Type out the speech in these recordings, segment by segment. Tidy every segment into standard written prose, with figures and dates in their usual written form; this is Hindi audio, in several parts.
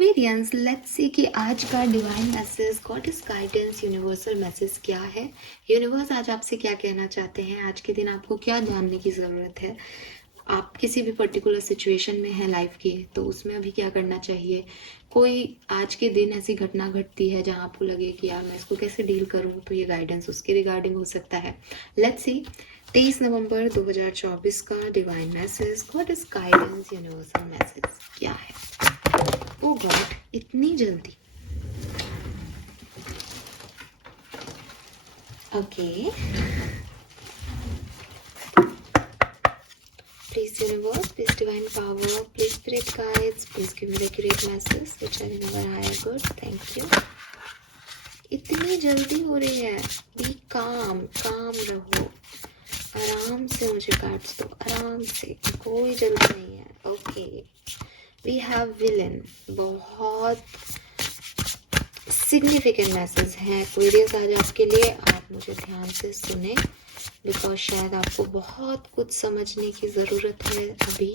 एक्वेरियंस, लेट्स सी कि आज का divine message, goddess guidance, universal message क्या है। यूनिवर्स आज आपसे क्या कहना चाहते हैं, आज के दिन आपको क्या जानने की ज़रूरत है। आप किसी भी पर्टिकुलर सिचुएशन में हैं लाइफ की, तो उसमें अभी क्या करना चाहिए। कोई आज के दिन ऐसी घटना घटती है जहां आपको लगे कि यार मैं इसको कैसे डील करूं, तो ये गाइडेंस उसके रिगार्डिंग हो सकता है। लेट्स सी 23 नवंबर 2024 का divine message, goddess guidance, universal message क्या है। ओ गॉड, इतनी जल्दी। Okay, please universe, please divine power, please spirit guides, please give me the accurate message which I never hire good. Thank you. इतनी जल्दी हो रही है। बी काम, काम रहो, आराम से मुझे कार्ड्स दो, आराम से, कोई जल्दी नहीं है। ओके, वी हैव विलन, बहुत सिग्निफिकेंट मैसेज है एक्वेरियस आज आपके लिए। आप मुझे ध्यान से सुने, बिकॉज शायद आपको बहुत कुछ समझने की ज़रूरत है अभी।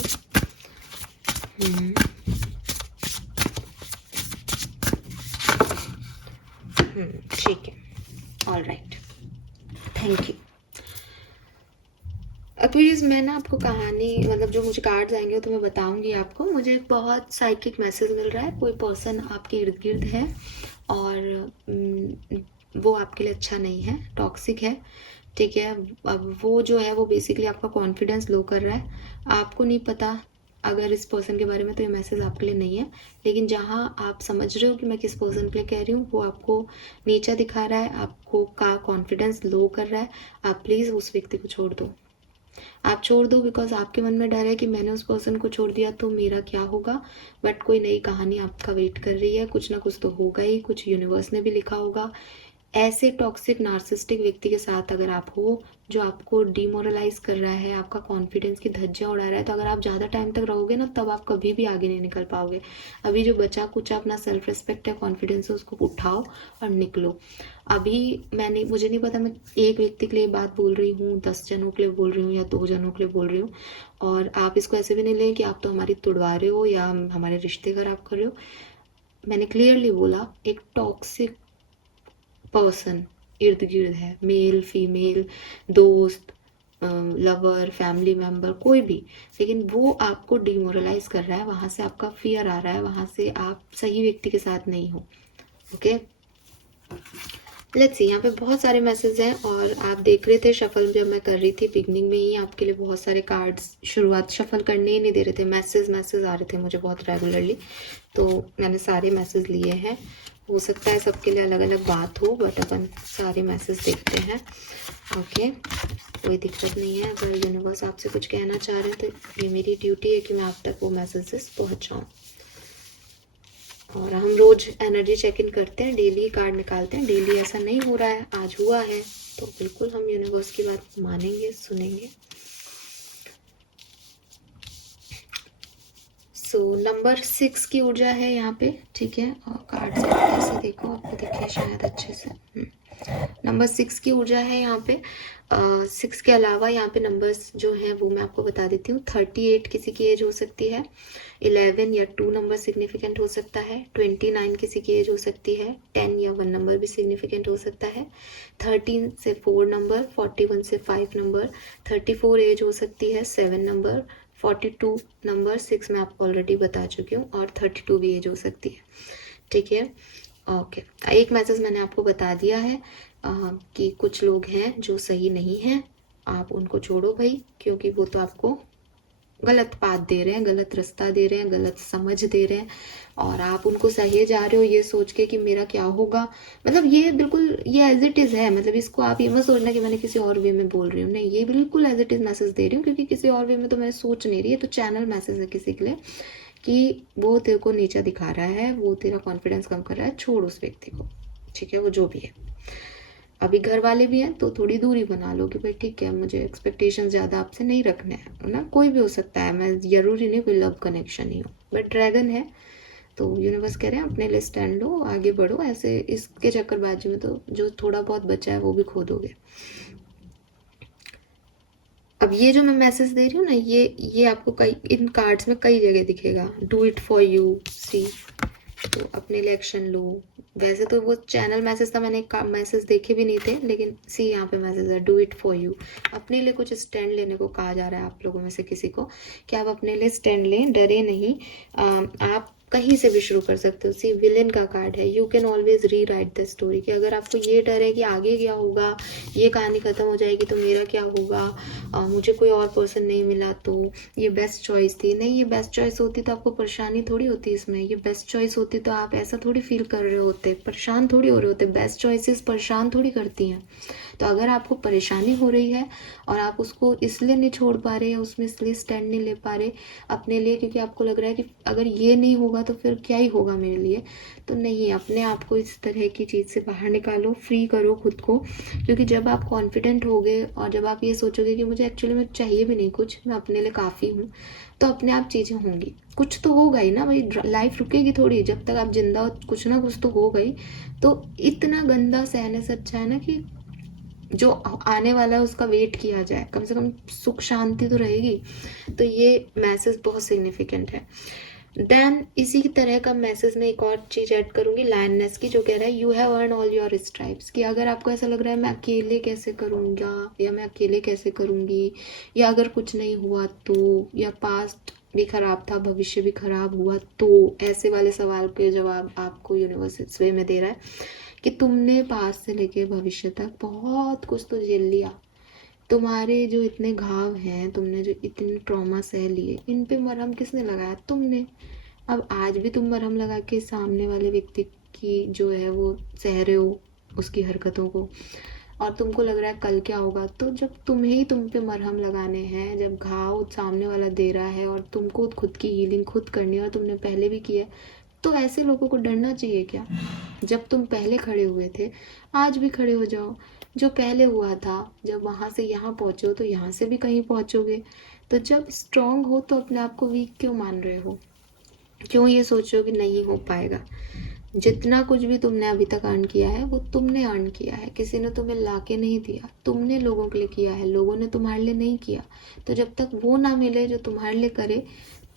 ठीक है, all right, thank you. Aquarius, मैं ना आपको कहानी, मतलब जो मुझे कार्ड्स आएंगे तो मैं बताऊंगी आपको। मुझे एक बहुत साइकिक मैसेज मिल रहा है, कोई पर्सन आपके इर्द गिर्द है और वो आपके लिए अच्छा नहीं है, टॉक्सिक है, ठीक है। अब वो जो है वो बेसिकली आपका कॉन्फिडेंस लो कर रहा है। आपको नहीं पता अगर इस पर्सन के बारे में, तो ये मैसेज आपके लिए नहीं है। लेकिन जहाँ आप समझ रहे हो कि मैं किस पर्सन के लिए कह रही हूँ, वो आपको नीचा दिखा रहा है, आपको का कॉन्फिडेंस लो कर रहा है। आप प्लीज़ उस व्यक्ति को छोड़ दो, आप छोड़ दो, बिकॉज आपके मन में डर है कि मैंने उस पर्सन को छोड़ दिया तो मेरा क्या होगा। बट कोई नई कहानी आपका वेट कर रही है, कुछ ना कुछ तो होगा ही, कुछ यूनिवर्स ने भी लिखा होगा। ऐसे टॉक्सिक नार्सिसिस्टिक व्यक्ति के साथ अगर आप हो जो आपको डिमोरलाइज कर रहा है, आपका कॉन्फिडेंस की धज्जियां उड़ा रहा है, तो अगर आप ज़्यादा टाइम तक रहोगे ना, तब आप कभी भी आगे नहीं निकल पाओगे। अभी जो बचा कुचा अपना सेल्फ रिस्पेक्ट है, कॉन्फिडेंस है, उसको उठाओ और निकलो। अभी मुझे नहीं पता मैं एक व्यक्ति के लिए बात बोल रही हूँ, 10 जनों के लिए बोल रही हूँ या 2 जनों के लिए बोल रही हूँ। और आप इसको ऐसे भी नहीं लें कि आप तो हमारी तुड़वा रहे हो या हमारे रिश्ते खराब कर रहे हो। मैंने क्लियरली बोला, एक टॉक्सिक पर्सन इर्द गिर्द है, मेल फीमेल, दोस्त, लवर, फैमिली मेम्बर, कोई भी, लेकिन वो आपको डिमोरलाइज कर रहा है, वहाँ से आपका फियर आ रहा है, वहाँ से आप सही व्यक्ति के साथ नहीं हो। ओके, लेट्स सी, यहाँ पे बहुत सारे मैसेज हैं और आप देख रहे थे शफल जब मैं कर रही थी बिगनिंग में ही, आपके लिए बहुत सारे कार्ड्स शुरुआत शफल करने ही नहीं दे रहे थे, मैसेज आ रहे थे मुझे बहुत रेगुलरली, तो मैंने सारे मैसेज लिए हैं। हो सकता है सबके लिए अलग अलग बात हो, बट अपन सारे मैसेज देखते हैं। ओके, कोई दिक्कत नहीं है। अगर यूनिवर्स आपसे कुछ कहना चाह रहे हैं तो ये मेरी ड्यूटी है कि मैं आप तक वो मैसेजेस पहुँचाऊँ। और हम रोज एनर्जी चेक इन करते हैं, डेली कार्ड निकालते हैं। डेली ऐसा नहीं हो रहा है, आज हुआ है, तो बिल्कुल हम यूनिवर्स की बात मानेंगे, सुनेंगे। सो नंबर 6 की ऊर्जा है यहाँ पे, ठीक है। और कार्ड से ऐसे देखो, आपको दिखे शायद अच्छे से। नंबर 6 की ऊर्जा है यहाँ पे। 6 के अलावा यहाँ पे नंबर्स जो हैं वो मैं आपको बता देती हूँ। 38 किसी की एज हो सकती है, 11 या 2 नंबर सिग्निफिकेंट हो सकता है, 29 किसी की एज हो सकती है, 10 या 1 नंबर भी सिग्निफिकेंट हो सकता है, 13 से 4 नंबर, 41 से 5 नंबर, 34 एज हो सकती है, 7 नंबर, 42 नंबर, 6 मैं आपको ऑलरेडी बता चुकी हूँ, और 32 भी एज हो सकती है, ठीक है। ओके, एक मैसेज मैंने आपको बता दिया है कि कुछ लोग हैं जो सही नहीं हैं, आप उनको छोड़ो भाई, क्योंकि वो तो आपको गलत पाथ दे रहे हैं, गलत रास्ता दे रहे हैं, गलत समझ दे रहे हैं, और आप उनको सहे जा रहे हो ये सोच के कि मेरा क्या होगा। मतलब ये बिल्कुल ये एज इट इज़ है, मतलब इसको आप ये मत सोचना कि मैंने किसी और वे में बोल रही हूँ, नहीं, ये बिल्कुल एज इट इज़ मैसेज दे रही हूँ, क्योंकि किसी और वे में तो मैं सोच नहीं रही है, तो चैनल मैसेज है किसी के लिए कि वो तेरे को नीचा दिखा रहा है, वो तेरा कॉन्फिडेंस कम कर रहा है, छोड़ उस व्यक्ति को, ठीक है, वो जो भी है। अभी घर वाले भी हैं तो थोड़ी दूरी बना लो कि भाई ठीक है, मुझे एक्सपेक्टेशंस ज़्यादा आपसे नहीं रखने हैं ना, कोई भी हो सकता है, मैं ज़रूरी नहीं कोई लव कनेक्शन ही हो, बट ड्रैगन है तो यूनिवर्स कह रहे हैं अपने लिए स्टैंड लो, आगे बढ़ो, ऐसे इसके चक्करबाजी में तो जो थोड़ा बहुत बचा है वो भी खो दोगे। अब ये जो मैं मैसेज दे रही हूँ ना, ये आपको कई इन कार्ड्स में कई जगह दिखेगा। डू इट फॉर यू, सी, तो अपने लिए एक्शन लो। वैसे तो वो चैनल मैसेज था, मैंने मैसेज देखे भी नहीं थे, लेकिन सी यहाँ पे मैसेज है, डू इट फॉर यू। अपने लिए कुछ स्टैंड लेने को कहा जा रहा है आप लोगों में से किसी को, कि आप अपने लिए स्टैंड लें, डरे नहीं। आप कहीं से भी शुरू कर सकते हो। सी विलेन का कार्ड है, यू कैन ऑलवेज री राइट द स्टोरी। कि अगर आपको ये डर है कि आगे क्या होगा, ये कहानी खत्म हो जाएगी तो मेरा क्या होगा, मुझे कोई और पर्सन नहीं मिला तो ये बेस्ट चॉइस थी। नहीं, ये बेस्ट चॉइस होती तो आपको परेशानी थोड़ी होती इसमें। ये बेस्ट चॉइस होती तो आप ऐसा थोड़ी फील कर रहे होते, परेशान थोड़ी हो रहे होते। बेस्ट चॉइसेस परेशान थोड़ी करती हैं। तो अगर आपको परेशानी हो रही है और आप उसको इसलिए नहीं छोड़ पा रहे, या उसमें इसलिए स्टैंड नहीं ले पा रहे अपने लिए, क्योंकि आपको लग रहा है कि अगर ये नहीं होगा तो फिर क्या ही होगा मेरे लिए, तो नहीं, अपने आप को इस तरह की चीज़ से बाहर निकालो, फ्री करो खुद को। क्योंकि जब आप कॉन्फिडेंट होगे और जब आप ये सोचोगे कि मुझे एक्चुअली में चाहिए भी नहीं कुछ, मैं अपने लिए काफ़ी हूँ, तो अपने आप चीज़ें होंगी। कुछ तो होगा ही ना भाई, लाइफ रुकेगी थोड़ी, जब तक आप जिंदा हो कुछ ना कुछ तो होगा ही। तो इतना गंदा सहने से अच्छा है ना कि जो आने वाला है उसका वेट किया जाए, कम से कम सुख शांति तो रहेगी। तो ये मैसेज बहुत सिग्निफिकेंट है। देन इसी की तरह का मैसेज में एक और चीज़ ऐड करूंगी, लायननेस की, जो कह रहा है you have earn all your stripes. कि अगर आपको ऐसा लग रहा है मैं अकेले कैसे करूँगा, या मैं अकेले कैसे करूँगी, या अगर कुछ नहीं हुआ तो, या पास्ट भी खराब था भविष्य भी खराब हुआ तो, ऐसे वाले सवाल के जवाब आपको यूनिवर्स इस वे में दे रहा है कि तुमने पास्ट से लेके भविष्य तक बहुत कुछ तो झेल लिया। तुम्हारे जो इतने घाव हैं, तुमने जो इतने ट्रॉमा सह लिए, इन पे मरहम किसने लगाया? तुमने। अब आज भी तुम मरहम लगा के सामने वाले व्यक्ति की जो है वो सह रहे हो उसकी हरकतों को, और तुमको लग रहा है कल क्या होगा। तो जब तुम्हें ही तुम पे मरहम लगाने हैं, जब घाव सामने वाला दे रहा है और तुमको खुद की हीलिंग खुद करनी है, और तुमने पहले भी की है, तो ऐसे लोगों को डरना चाहिए क्या? जब तुम पहले खड़े हुए थे, आज भी खड़े हो जाओ। जो पहले हुआ था, जब वहाँ से यहाँ पहुँचो तो यहाँ से भी कहीं पहुँचोगे। तो जब स्ट्रांग हो तो अपने आप को वीक क्यों मान रहे हो? क्यों ये सोचो कि नहीं हो पाएगा? जितना कुछ भी तुमने अभी तक अर्न किया है वो तुमने अर्न किया है, किसी ने तुम्हें ला के नहीं दिया। तुमने लोगों के लिए किया है, लोगों ने तुम्हारे लिए नहीं किया। तो जब तक वो ना मिले जो तुम्हारे लिए करे,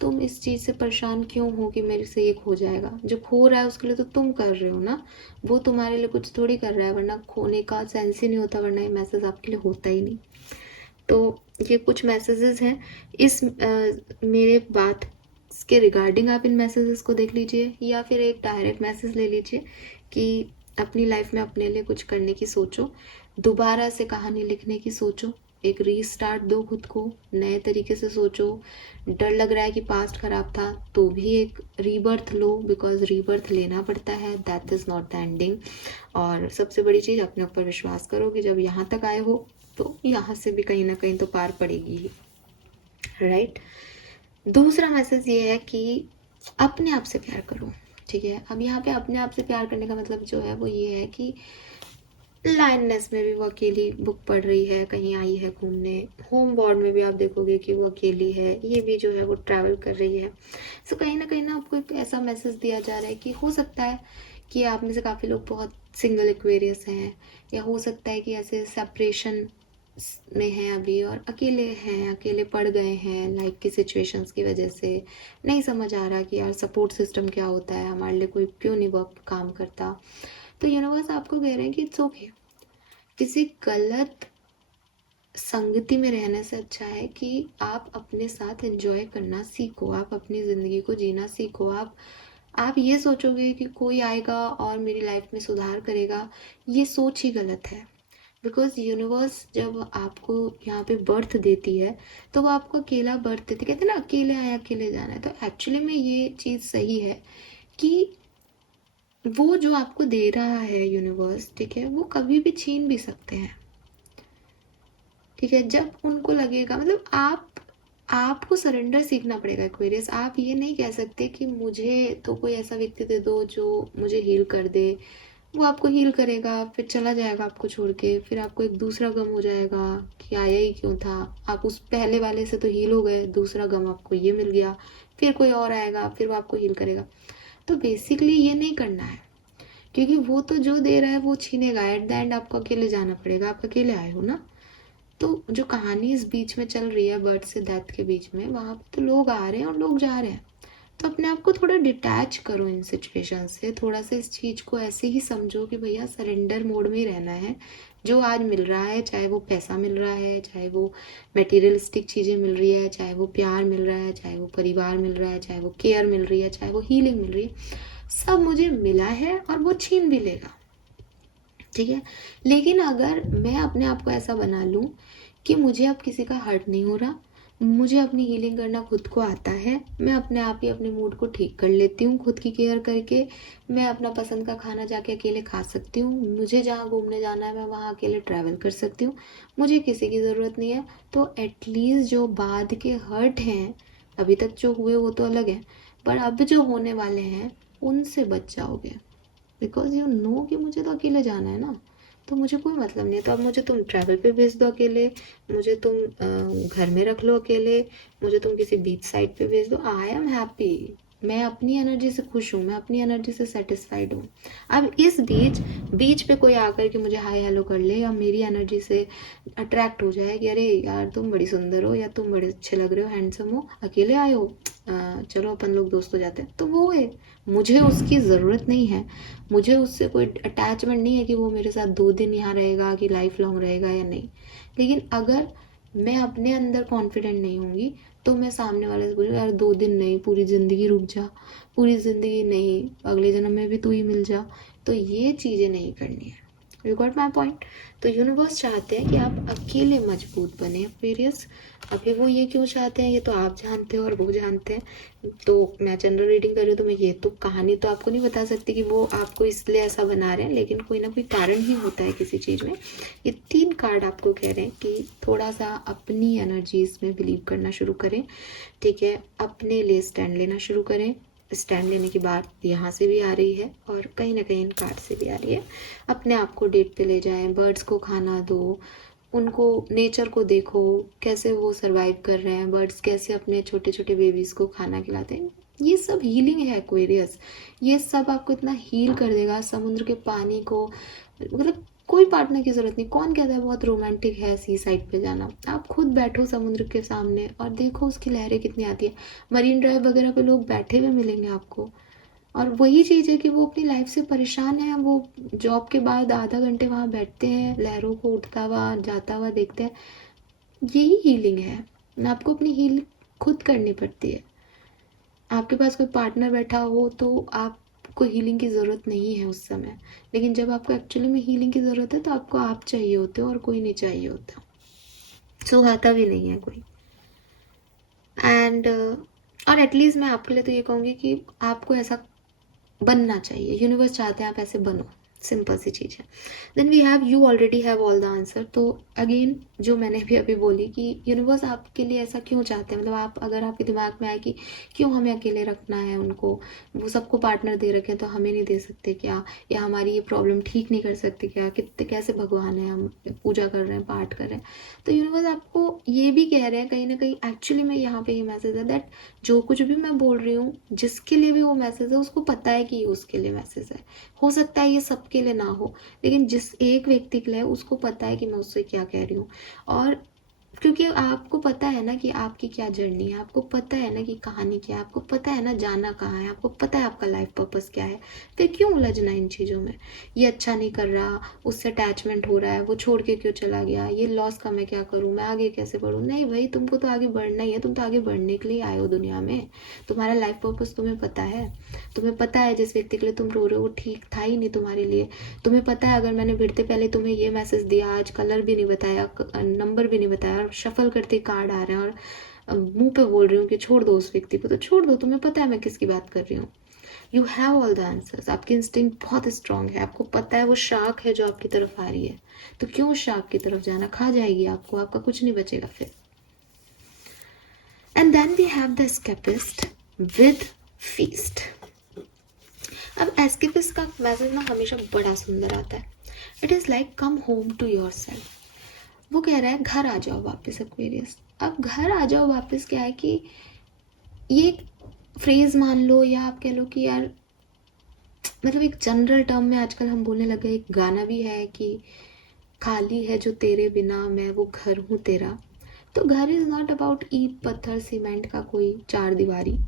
तुम इस चीज़ से परेशान क्यों हो कि मेरे से ये खो जाएगा? जो खो रहा है उसके लिए तो तुम कर रहे हो ना, वो तुम्हारे लिए कुछ थोड़ी कर रहा है। वरना खोने का सेंस ही नहीं होता, वरना ये मैसेज आपके लिए होता ही नहीं। तो ये कुछ मैसेजेस हैं इस मेरे बात के रिगार्डिंग। आप इन मैसेजेस को देख लीजिए, या फिर एक डायरेक्ट मैसेज ले लीजिए कि अपनी लाइफ में अपने लिए कुछ करने की सोचो, दोबारा से कहानी लिखने की सोचो, एक रीस्टार्ट दो खुद को, नए तरीके से सोचो। डर लग रहा है कि पास्ट खराब था, तो भी एक रीबर्थ लो, बिकॉज रीबर्थ लेना पड़ता है, that is not the ending. और सबसे बड़ी चीज़, अपने ऊपर विश्वास करो कि जब यहाँ तक आए हो तो यहाँ से भी कहीं ना कहीं तो पार पड़ेगी ही, राइट। दूसरा मैसेज ये है कि अपने आप से प्यार करो, ठीक है। अब यहाँ पे अपने आप से प्यार करने का मतलब जो है वो ये है कि लायननेस में भी वो अकेली बुक पढ़ रही है, कहीं आई है घूमने। होम बोर्ड में भी आप देखोगे कि वो अकेली है, ये भी जो है वो ट्रैवल कर रही है। सो कहीं ना आपको एक ऐसा मैसेज दिया जा रहा है कि हो सकता है कि आप में से काफ़ी लोग बहुत सिंगल एक्वेरियस हैं, या हो सकता है कि ऐसे सेपरेशन में हैं अभी और अकेले हैं, अकेले पड़ गए हैं लाइफ की सिचुएशंस की वजह से। नहीं समझ आ रहा कि यार सपोर्ट सिस्टम क्या होता है, हमारे लिए कोई क्यों नहीं वर्क काम करता। तो यूनिवर्स आपको कह रहे हैं कि इट्स ओके। किसी गलत संगति में रहने से अच्छा है कि आप अपने साथ एंजॉय करना सीखो, आप अपनी ज़िंदगी को जीना सीखो। आप ये सोचोगे कि कोई आएगा और मेरी लाइफ में सुधार करेगा, ये सोच ही गलत है। बिकॉज यूनिवर्स जब आपको यहाँ पे बर्थ देती है तो वो आपको अकेला बर्थ देती, कहते हैं ना अकेले आए अकेले जाना है। तो एक्चुअली में ये चीज़ सही है कि वो जो आपको दे रहा है यूनिवर्स, ठीक है, वो कभी भी छीन भी सकते हैं, ठीक है, जब उनको लगेगा। मतलब आपको सरेंडर सीखना पड़ेगा एक्वेरियस। आप ये नहीं कह सकते कि मुझे तो कोई ऐसा व्यक्ति दे दो जो मुझे हील कर दे। वो आपको हील करेगा, फिर चला जाएगा आपको छोड़ के, फिर आपको एक दूसरा गम हो जाएगा कि आया ही क्यों था। आप उस पहले वाले से तो हील हो गए, दूसरा गम आपको ये मिल गया, फिर कोई और आएगा, फिर वो आपको हील करेगा। तो बेसिकली ये नहीं करना है, क्योंकि वो तो जो दे रहा है वो छीनेगा। एट द एंड आपको अकेले जाना पड़ेगा, आप अकेले आए हो ना। तो जो कहानी इस बीच में चल रही है बर्थ से डेथ के बीच में, वहाँ पे तो लोग आ रहे हैं और लोग जा रहे हैं। तो अपने आप को थोड़ा डिटैच करो इन सिचुएशन से, थोड़ा सा इस चीज़ को ऐसे ही समझो कि भैया सरेंडर मोड में ही रहना है। जो आज मिल रहा है, चाहे वो पैसा मिल रहा है, चाहे वो मटेरियलिस्टिक चीज़ें मिल रही है, चाहे वो प्यार मिल रहा है, चाहे वो परिवार मिल रहा है, चाहे वो केयर मिल रही है, चाहे वो हीलिंग मिल रही है, सब मुझे मिला है और वो छीन भी लेगा, ठीक है। लेकिन अगर मैं अपने आप को ऐसा बना लूँ कि मुझे अब किसी का हर्ट नहीं हो रहा, मुझे अपनी हीलिंग करना खुद को आता है, मैं अपने आप ही अपने मूड को ठीक कर लेती हूँ खुद की केयर करके, मैं अपना पसंद का खाना जाके अकेले खा सकती हूँ, मुझे जहाँ घूमने जाना है मैं वहाँ अकेले ट्रैवल कर सकती हूँ, मुझे किसी की ज़रूरत नहीं है, तो एटलीस्ट जो बाद के हर्ट हैं, अभी तक जो हुए वो तो अलग है, पर अब जो होने वाले हैं उनसे बच जाओगे। बिकॉज यू नो कि मुझे तो अकेले जाना है ना, तो मुझे कोई मतलब नहीं है, तो अब मुझे तुम ट्रैवल पे भेज दो अकेले, मुझे तुम घर में रख लो अकेले, मुझे तुम किसी बीच साइड पे भेज दो, आई एम हैप्पी। मैं अपनी एनर्जी से खुश हूँ, मैं अपनी एनर्जी से सेटिस्फाइड हूँ। अब इस बीच पे कोई आकर के मुझे हाय हेलो कर ले या मेरी एनर्जी से अट्रैक्ट हो जाए कि अरे यार तुम बड़ी सुंदर हो या तुम बड़े अच्छे लग रहे हो, हैंडसम हो, अकेले आए हो, चलो अपन लोग दोस्त हो जाते हैं, तो वो है, मुझे उसकी ज़रूरत नहीं है, मुझे उससे कोई अटैचमेंट नहीं है कि वो मेरे साथ 2 दिन यहाँ रहेगा कि लाइफ लॉन्ग रहेगा या नहीं। लेकिन अगर मैं अपने अंदर कॉन्फिडेंट नहीं होंगी तो मैं सामने वाले से बोलूँगी यार 2 दिन नहीं, पूरी ज़िंदगी रुक जा, पूरी ज़िंदगी नहीं, अगले जन्म में भी तू ही मिल जा। तो ये चीज़ें नहीं करनी है। You got my point. तो यूनिवर्स चाहते हैं कि आप अकेले मजबूत बने एक्वेरियस। अभी वो ये क्यों चाहते हैं ये तो आप जानते हो और वो जानते हैं। तो मैं जनरल रीडिंग कर रही हूँ तो मैं ये तो कहानी तो आपको नहीं बता सकती कि वो आपको इसलिए ऐसा बना रहे हैं, लेकिन कोई ना कोई कारण ही होता है किसी चीज़ में। ये 3 कार्ड आपको कह रहे हैं कि थोड़ा सा अपनी एनर्जीज में बिलीव करना शुरू करें, ठीक है, अपने लिए स्टैंड लेना शुरू करें। स्टैंड लेने की बात यहाँ से भी आ रही है और कहीं ना कहीं इन कार्ड से भी आ रही है। अपने आप को डेट पे ले जाएं, बर्ड्स को खाना दो, उनको, नेचर को देखो कैसे वो सरवाइव कर रहे हैं, बर्ड्स कैसे अपने छोटे छोटे बेबीज़ को खाना खिलाते हैं। ये सब हीलिंग है एक्वेरियस, ये सब आपको इतना हील कर देगा। समुद्र के पानी को, मतलब कोई पार्टनर की ज़रूरत नहीं। कौन कहता है बहुत रोमांटिक है सी साइड पे जाना, आप खुद बैठो समुद्र के सामने और देखो उसकी लहरें कितनी आती है। मरीन ड्राइव वगैरह पे लोग बैठे हुए मिलेंगे आपको, और वही चीज़ है कि वो अपनी लाइफ से परेशान है, वो जॉब के बाद आधा घंटे वहाँ बैठते हैं, लहरों को उठता हुआ जाता हुआ देखते हैं। यही हीलिंग है, आपको अपनी हील खुद करनी पड़ती है। आपके पास कोई पार्टनर बैठा हो तो आपको हीलिंग की ज़रूरत नहीं है उस समय, लेकिन जब आपको एक्चुअली में हीलिंग की ज़रूरत है तो आपको आप चाहिए होते हो और कोई नहीं चाहिए होता, सुहाता भी नहीं है कोई। एंड और एटलीस्ट मैं आपके लिए तो ये कहूँगी कि आपको ऐसा बनना चाहिए, यूनिवर्स चाहते हैं आप ऐसे बनो, सिंपल सी चीज़ है। Then we have, you already have all the answer. तो अगेन जो मैंने भी अभी बोली कि यूनिवर्स आपके लिए ऐसा क्यों चाहते हैं, मतलब आप, अगर आपके दिमाग में आए कि क्यों हमें अकेले रखना है उनको, वो सबको पार्टनर दे रखे हैं तो हमें नहीं दे सकते क्या, या हमारी ये प्रॉब्लम ठीक नहीं कर सकते क्या, कितने कैसे भगवान है, हम पूजा कर रहे हैं, पाठ कर रहे हैं। तो यूनिवर्स आपको ये भी कह रहे हैं कहीं ना कहीं, एक्चुअली में यहाँ पे ये मैसेज है दैट जो कुछ भी मैं बोल रही हूँ, जिसके लिए भी वो मैसेज है उसको पता है कि ये उसके लिए मैसेज है। हो सकता है ये सबके लिए ना हो, लेकिन जिस एक व्यक्ति के लिए उसको पता है कि मैं उससे क्या कह रही हूँ। और क्योंकि आपको पता है ना कि आपकी क्या जर्नी है, आपको पता है ना कि कहानी क्या है, आपको पता है ना जाना कहाँ है, आपको पता है आपका लाइफ पर्पस क्या है, फिर क्यों उलझना इन चीज़ों में। ये अच्छा नहीं कर रहा, उससे अटैचमेंट हो रहा है, वो छोड़ के क्यों चला गया, ये लॉस का मैं क्या करूँ, मैं आगे कैसे बढ़ूँ। नहीं भाई, तुमको तो आगे बढ़ना ही है, तुम तो आगे बढ़ने के लिए आए हो दुनिया में। तुम्हारा लाइफ पर्पस तुम्हें पता है, तुम्हें पता है जिस व्यक्ति के लिए तुम रो रहे हो वो ठीक था ही नहीं तुम्हारे लिए। तुम्हें पता है अगर मैंने भिड़ते पहले तुम्हें ये मैसेज दिया, आज कलर भी नहीं बताया, नंबर भी नहीं बताया, और शफल करते कार्ड आ रहे हैं और मुंह पे बोल रही हूँ कि छोड़ दो उस व्यक्ति को, तो छोड़ दो। तुम्हें पता है मैं किसकी बात कर रही हूँ। You have all the answers, आपकी इंस्टिंक्ट बहुत स्ट्रांग है, आपको पता है वो शार्क है जो आपकी तरफ आ रही है, तो क्यों शार्क की तरफ जाना, खा जाएगी आपको, आपका कुछ नहीं बचेगा फिर। And then we have the escapist with feast. अब एस्केपिस्ट का मैसेज ना हमेशा बड़ा सुंदर आता है। It is like come home to yourself. वो कह रहा है घर आ जाओ वापस एक्वेरियस। अब घर आ जाओ वापस क्या है कि ये फ्रेज मान लो या आप कह लो कि यार, मतलब एक जनरल टर्म में आजकल हम बोलने लगे, एक गाना भी है कि खाली है जो तेरे बिना मैं वो घर हूँ तेरा। तो घर इज़ नॉट अबाउट ईंट पत्थर सीमेंट का कोई चार दीवारी,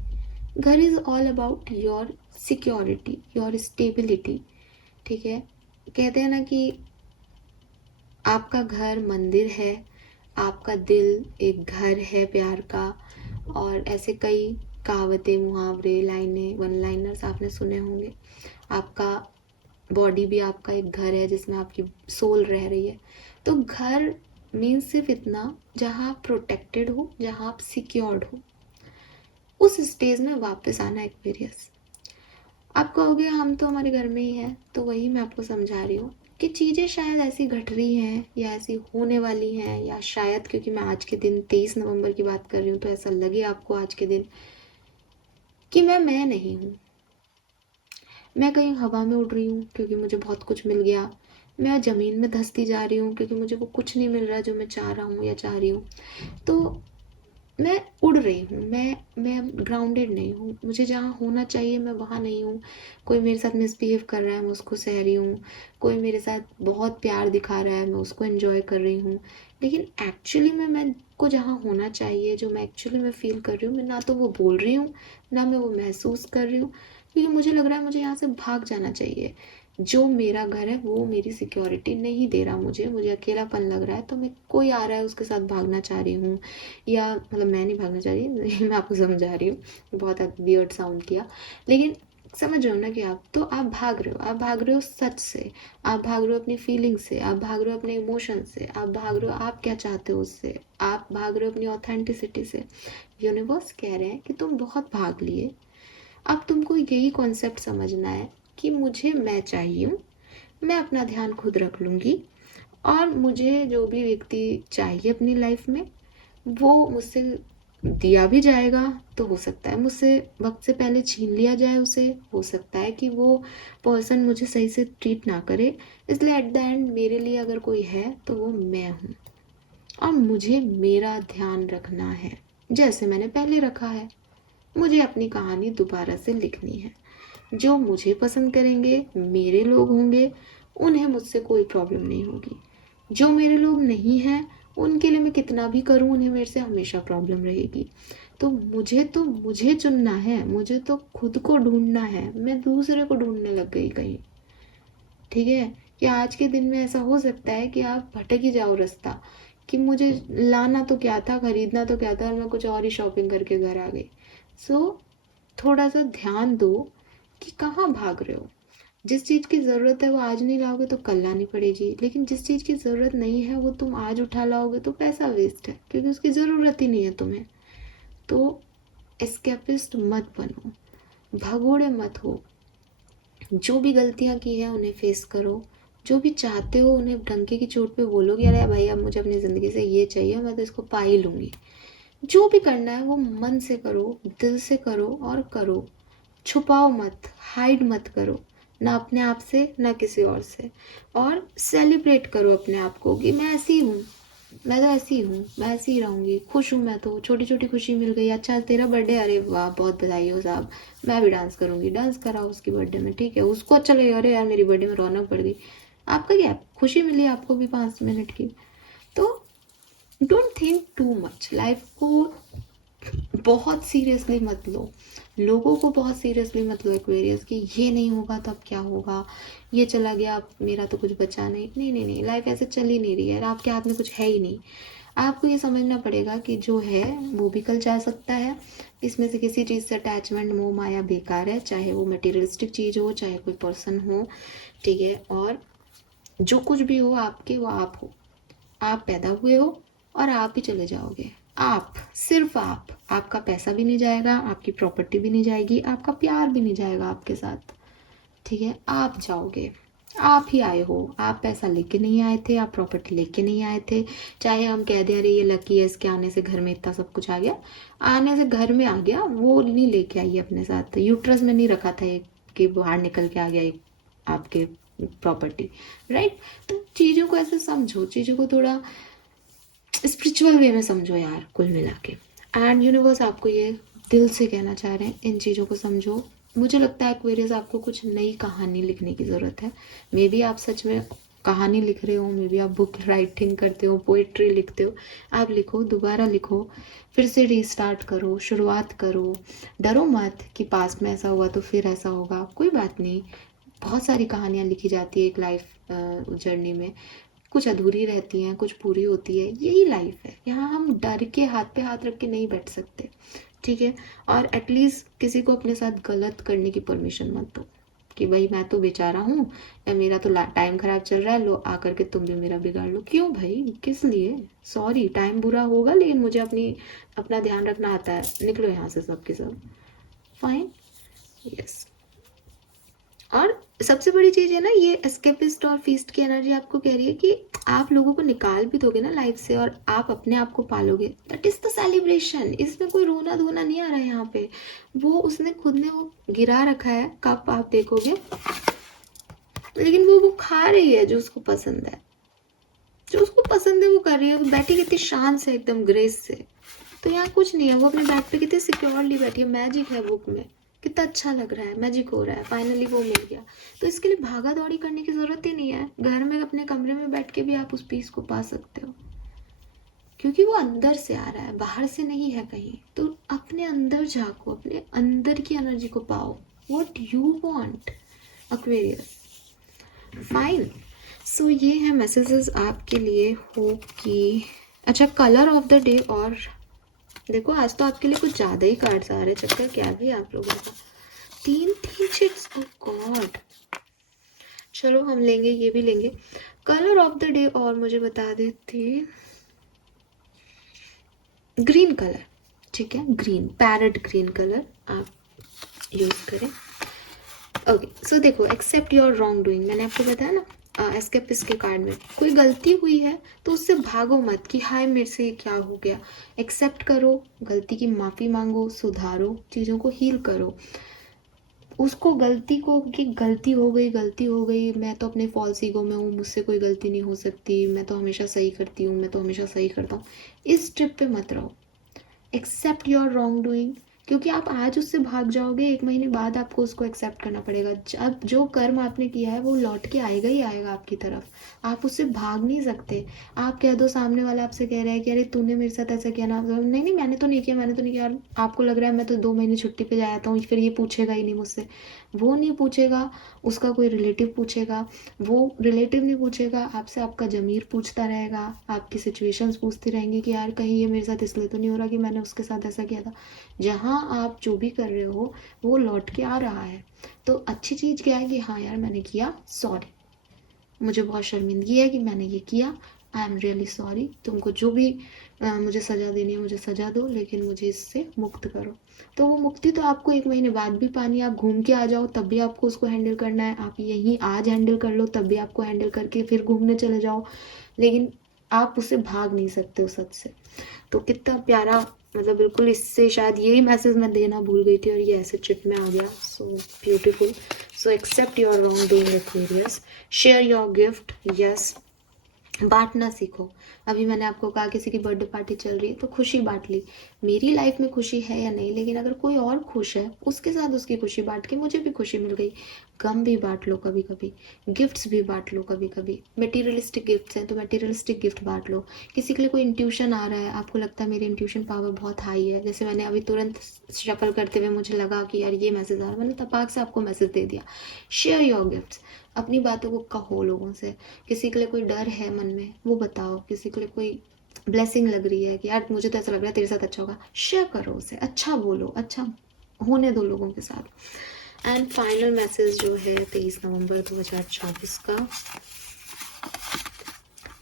घर is all about your security, your stability. ठीक है, कहते हैं ना कि आपका घर मंदिर है, आपका दिल एक घर है प्यार का। और ऐसे कई कहावतें, मुहावरे, लाइनें, वन लाइनर्स आपने सुने होंगे। आपका बॉडी भी आपका एक घर है जिसमें आपकी सोल रह रही है। तो घर मीन्स सिर्फ इतना जहाँ आप प्रोटेक्टेड हो, जहाँ आप सिक्योर्ड हो। उस स्टेज में वापस आना एक्वेरियस। आप कहोगे हम तो हमारे घर में ही हैं, तो वही मैं आपको समझा रही हूँ कि चीज़ें शायद ऐसी घट रही हैं या ऐसी होने वाली हैं, या शायद क्योंकि मैं आज के दिन 23 नवंबर की बात कर रही हूँ तो ऐसा लगे आपको आज के दिन कि मैं नहीं हूँ। मैं कहीं हवा में उड़ रही हूँ क्योंकि मुझे बहुत कुछ मिल गया। मैं ज़मीन में धंसती जा रही हूँ क्योंकि मुझे वो कुछ नहीं मिल रहा जो मैं चाह रहा हूँ या चाह रही हूँ। तो मैं उड़ रही हूँ, मैं ग्राउंडेड नहीं हूँ। मुझे जहाँ होना चाहिए मैं वहाँ नहीं हूँ। कोई मेरे साथ मिसबिहेव कर रहा है, मैं उसको सह रही हूँ। कोई मेरे साथ बहुत प्यार दिखा रहा है, मैं उसको एंजॉय कर रही हूँ। लेकिन एक्चुअली में मैं को जहाँ होना चाहिए, जो मैं एक्चुअली में फ़ील कर रही हूँ, मैं ना तो वो बोल रही हूँ, ना मैं वो महसूस कर रही हूँ। क्योंकि मुझे लग रहा है मुझे यहाँ से भाग जाना चाहिए। जो मेरा घर है वो मेरी सिक्योरिटी नहीं दे रहा मुझे अकेलापन लग रहा है, तो मैं कोई आ रहा है उसके साथ भागना चाह रही हूँ। या मतलब मैं नहीं भागना चाह रही मैं आपको समझा रही हूँ, बहुत वियर्ड साउंड किया। लेकिन समझ रहे हो ना कि आप भाग रहे हो, आप भाग रहे हो सच से, आप भाग रहे हो अपनी फीलिंग से, आप भाग रहे हो अपने इमोशन से, आप भाग रहे हो आप क्या चाहते हो उससे, आप भाग रहे हो अपनी ऑथेंटिसिटी से। यूनिवर्स कह रहे हैं कि तुम बहुत भाग लिए, अब तुमको यही कॉन्सेप्ट समझना है कि मुझे मैं चाहिए हूँ, मैं अपना ध्यान खुद रख लूँगी, और मुझे जो भी व्यक्ति चाहिए अपनी लाइफ में वो मुझसे दिया भी जाएगा। तो हो सकता है मुझसे वक्त से पहले छीन लिया जाए उसे, हो सकता है कि वो पर्सन मुझे सही से ट्रीट ना करे। इसलिए एट द एंड मेरे लिए अगर कोई है तो वो मैं हूँ, और मुझे मेरा ध्यान रखना है जैसे मैंने पहले रखा है। मुझे अपनी कहानी दोबारा से लिखनी है। जो मुझे पसंद करेंगे, मेरे लोग होंगे, उन्हें मुझसे कोई प्रॉब्लम नहीं होगी। जो मेरे लोग नहीं हैं, उनके लिए मैं कितना भी करूं, उन्हें मेरे से हमेशा प्रॉब्लम रहेगी। तो मुझे चुनना है, मुझे तो खुद को ढूंढना है। मैं दूसरे को ढूंढने लग गई कहीं। ठीक है, कि आज के दिन में ऐसा हो सकता है कि आप भटक ही जाओ रास्ता, कि मुझे लाना तो क्या था, खरीदना तो क्या था, और मैं कुछ और ही शॉपिंग करके घर आ गई। सो थोड़ा सा ध्यान दो कि कहाँ भाग रहे हो। जिस चीज़ की ज़रूरत है वो आज नहीं लाओगे तो कल लानी पड़ेगी, लेकिन जिस चीज़ की ज़रूरत नहीं है वो तुम आज उठा लाओगे तो पैसा वेस्ट है, क्योंकि उसकी ज़रूरत ही नहीं है तुम्हें। तो एस्केपिस्ट मत बनो, भगोड़े मत हो। जो भी गलतियाँ की हैं उन्हें फेस करो, जो भी चाहते हो उन्हें डंके की चोट पे बोलो कि अरे भाई अब मुझे अपनी ज़िंदगी से ये चाहिए, मैं तो इसको पा ही लूँगी। जो भी करना है वो मन से करो, दिल से करो और करो। छुपाओ मत, हाइड मत करो, ना अपने आप से ना किसी और से। और सेलिब्रेट करो अपने आप को कि मैं ऐसी हूँ, मैं तो ऐसी हूँ, मैं ऐसी ही रहूँगी, खुश हूँ। मैं तो छोटी छोटी खुशी मिल गई, अच्छा आज तेरा बर्थडे, अरे वाह बहुत बधाई हो साहब, मैं भी डांस करूँगी, डांस कराओ उसकी बर्थडे में, ठीक है, उसको अच्छा लगेगा, अरे यार मेरी बर्थडे में रौनक बढ़ गई। आपका क्या, खुशी मिली आपको भी 5 मिनट की। तो don't think too much, life को बहुत सीरियसली मत लो, लोगों को बहुत सीरियसली मत लो एक्वेरियस, कि ये नहीं होगा तो अब क्या होगा, ये चला गया अब मेरा तो कुछ बचा नहीं। नहीं नहीं नहीं, लाइफ ऐसे चल ही नहीं रही है, आपके हाथ में कुछ है ही नहीं। आपको ये समझना पड़ेगा कि जो है वो भी कल जा सकता है। इसमें से किसी चीज़ से अटैचमेंट, मोह माया बेकार है, चाहे वो मटेरियलिस्टिक चीज़ हो, चाहे कोई पर्सन हो। ठीक है, और जो कुछ भी हो आपके, वो आप हो, आप पैदा हुए हो और आप ही चले जाओगे। आप, सिर्फ आप, आपका पैसा भी नहीं जाएगा, आपकी प्रॉपर्टी भी नहीं जाएगी, आपका प्यार भी नहीं जाएगा आपके साथ। ठीक है, आप जाओगे, आप ही आए हो, आप पैसा लेके नहीं आए थे, आप प्रॉपर्टी लेके नहीं आए थे। चाहे हम कह दें अरे ये लकी है, इसके आने से घर में इतना सब कुछ आ गया, आने से घर में आ गया, वो नहीं लेके आई अपने साथ, यूट्रस में नहीं रखा था एक कि बाहर निकल के आ गया एक आपके प्रॉपर्टी। राइट, तो चीज़ों को ऐसे समझो, चीज़ों को थोड़ा स्पिरिचुअल वे में समझो यार, कुल मिला के। एंड यूनिवर्स आपको ये दिल से कहना चाह रहे हैं, इन चीज़ों को समझो। मुझे लगता है एक्वेरियस आपको कुछ नई कहानी लिखने की ज़रूरत है। मे बी आप सच में कहानी लिख रहे हो, मे बी आप बुक राइटिंग करते हो, पोइट्री लिखते हो, आप लिखो, दोबारा लिखो, फिर से रीस्टार्ट करो, शुरुआत करो। डरो मत कि पास्ट में ऐसा हुआ तो फिर ऐसा होगा, कोई बात नहीं। बहुत सारी कहानियाँ लिखी जाती है एक लाइफ जर्नी में, कुछ अधूरी रहती हैं, कुछ पूरी होती है, यही लाइफ है। यहाँ हम डर के हाथ पे हाथ रख के नहीं बैठ सकते, ठीक है। और एटलीस्ट किसी को अपने साथ गलत करने की परमिशन मत दो कि भाई मैं तो बेचारा हूँ या मेरा तो टाइम खराब चल रहा है, लो आकर के तुम भी मेरा बिगाड़ लो। क्यों भाई, किस लिए? सॉरी, टाइम बुरा होगा लेकिन मुझे अपना ध्यान रखना आता है, निकलो यहाँ से सब के सब। Fine, yes. और सबसे बड़ी चीज़ है ना, ये एस्केपिस्ट और फीस्ट की एनर्जी आपको कह रही है कि आप लोगों को निकाल भी दोगे ना लाइफ से और आप अपने आप को पालोगे, दैट इज द सेलिब्रेशन। इसमें कोई रोना धोना नहीं आ रहा है यहाँ पे। वो उसने खुद ने वो गिरा रखा है कप, आप देखोगे, लेकिन वो खा रही है जो उसको पसंद है, जो उसको पसंद है वो कर रही है। वो बैठी कितनी शान से, एकदम ग्रेस से। तो यहाँ कुछ नहीं है, वो अपने बैग पे कितनी सिक्योरली बैठी है। मैजिक है बुक में, कितना अच्छा लग रहा है, मैजिक हो रहा है, फाइनली वो मिल गया। तो इसके लिए भागा दौड़ी करने की ज़रूरत ही नहीं है। घर में अपने कमरे में बैठ के भी आप उस पीस को पा सकते हो, क्योंकि वो अंदर से आ रहा है, बाहर से नहीं है कहीं। तो अपने अंदर झाँको, अपने अंदर की एनर्जी को पाओ। What you want, Aquarius. Fine, so ये है मैसेजेस आपके लिए। हो कि अच्छा, कलर ऑफ द डे। और देखो आज तो आपके लिए कुछ ज़्यादा ही कार्ड्स आ रहे हैं, चक्कर क्या भी आप लोगों का। 3 चिट्स, ओह गॉड। चलो हम लेंगे, ये भी लेंगे। कलर ऑफ द डे और मुझे बता देते, ग्रीन कलर, ठीक है, ग्रीन, पैरेट ग्रीन कलर आप यूज़ करें। ओके, सो देखो, एक्सेप्ट योर रॉन्ग डूइंग, मैंने आपको बताया ना एस्केपिस्ट के कार्ड में, कोई गलती हुई है तो उससे भागो मत कि हाय मेरे से ये क्या हो गया। एक्सेप्ट करो, गलती की माफ़ी मांगो, सुधारो, चीज़ों को हील करो। उसको गलती को कि गलती हो गई, मैं तो अपने फॉल्स ईगो में हूँ, मुझसे कोई गलती नहीं हो सकती, मैं तो हमेशा सही करती हूँ, मैं तो हमेशा सही करता हूँ, इस ट्रिप पे मत रहो। एक्सेप्ट योर रॉन्ग डूइंग, क्योंकि आप आज उससे भाग जाओगे, 1 महीने बाद आपको उसको एक्सेप्ट करना पड़ेगा। जब जो कर्म आपने किया है वो लौट के आएगा ही आएगा आपकी तरफ, आप उससे भाग नहीं सकते। आप कह दो, सामने वाला आपसे कह रहा है कि अरे तूने मेरे साथ ऐसा किया ना, नहीं नहीं मैंने तो नहीं किया, मैंने तो नहीं किया। आपको लग रहा है मैं तो 2 महीने छुट्टी पे जाता हूँ, फिर ये पूछेगा ही नहीं मुझसे। वो नहीं पूछेगा, उसका कोई रिलेटिव पूछेगा। वो रिलेटिव नहीं पूछेगा आपसे, आपका ज़मीर पूछता रहेगा, आपकी सिचुएशंस पूछती रहेंगी कि यार कहीं ये मेरे साथ इसलिए तो नहीं हो रहा कि मैंने उसके साथ ऐसा किया था। जहाँ आप जो भी कर रहे हो वो लौट के आ रहा है। तो अच्छी चीज़ क्या है कि हाँ यार मैंने किया, सॉरी, मुझे बहुत शर्मिंदगी है कि मैंने ये किया, आई एम रियली सॉरी। तुमको जो भी मुझे सज़ा देनी है मुझे सज़ा दो, लेकिन मुझे इससे मुक्त करो। तो वो मुक्ति तो आपको 1 महीने बाद भी पानी है। आप घूम के आ जाओ तब भी आपको उसको हैंडल करना है, आप यहीं आज हैंडल कर लो तब भी आपको हैंडल करके फिर घूमने चले जाओ, लेकिन आप उससे भाग नहीं सकते उस सच से। तो कितना प्यारा, मतलब बिल्कुल इससे शायद यही मैसेज मैं देना भूल गई थी और ये ऐसे चिट में आ गया। So beautiful. So accept your wrong doing Aquarius, share your gift, yes, बांटना सीखो। अभी मैंने आपको कहा किसी की बर्थडे पार्टी चल रही है तो खुशी बांट ली। मेरी लाइफ में खुशी है या नहीं, लेकिन अगर कोई और खुश है उसके साथ उसकी खुशी बांट के मुझे भी खुशी मिल गई। गम भी बांट लो कभी कभी, गिफ्ट्स भी बांट लो कभी कभी। मटेरियलिस्टिक गिफ्ट्स हैं तो मटेरियलिस्टिक गिफ्ट बांट लो। किसी के लिए कोई इंट्यूशन आ रहा है, आपको लगता है मेरी इंट्यूशन पावर बहुत हाई है, जैसे मैंने अभी तुरंत शफल करते हुए मुझे लगा कि यार ये मैसेज आ रहा है, मैंने तपाक से आपको मैसेज दे दिया। शेयर योर गिफ्ट्स, अपनी बातों को कहो लोगों से। किसी के लिए कोई डर है मन में वो बताओ, किसी के लिए कोई ब्लेसिंग लग रही है कि यार मुझे तो ऐसा लग रहा है तेरे साथ अच्छा होगा, शेयर करो उसे, अच्छा बोलो, अच्छा होने दो लोगों के साथ। एंड फाइनल मैसेज जो है 23 नवंबर 2024 का,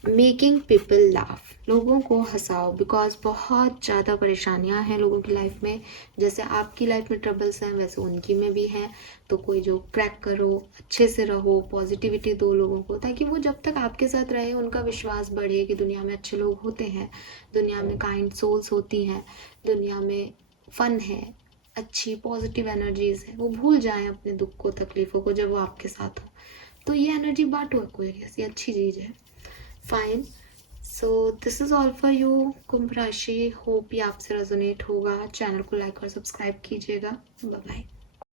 मेकिंग पीपल लाफ, लोगों को हंसाओ, बिकॉज बहुत ज़्यादा परेशानियां हैं लोगों की लाइफ में। जैसे आपकी लाइफ में ट्रबल्स हैं वैसे उनकी में भी हैं। तो कोई जो क्रैक करो, अच्छे से रहो, पॉजिटिविटी दो लोगों को, ताकि वो जब तक आपके साथ रहे उनका विश्वास बढ़े कि दुनिया में अच्छे लोग होते हैं, दुनिया में काइंड सोल्स होती हैं, दुनिया में फ़न है, अच्छी पॉजिटिव एनर्जीज है। वो भूल जाएं अपने दुख को, तकलीफ़ों को, जब वो आपके साथ हो। तो ये एनर्जी बांटो एक्वेरियस, ये अच्छी चीज़ है। Fine, so this is all for you कुंभ राशि। होप ये आपसे रेजोनेट होगा। चैनल को लाइक और सब्सक्राइब कीजिएगा। Bye bye.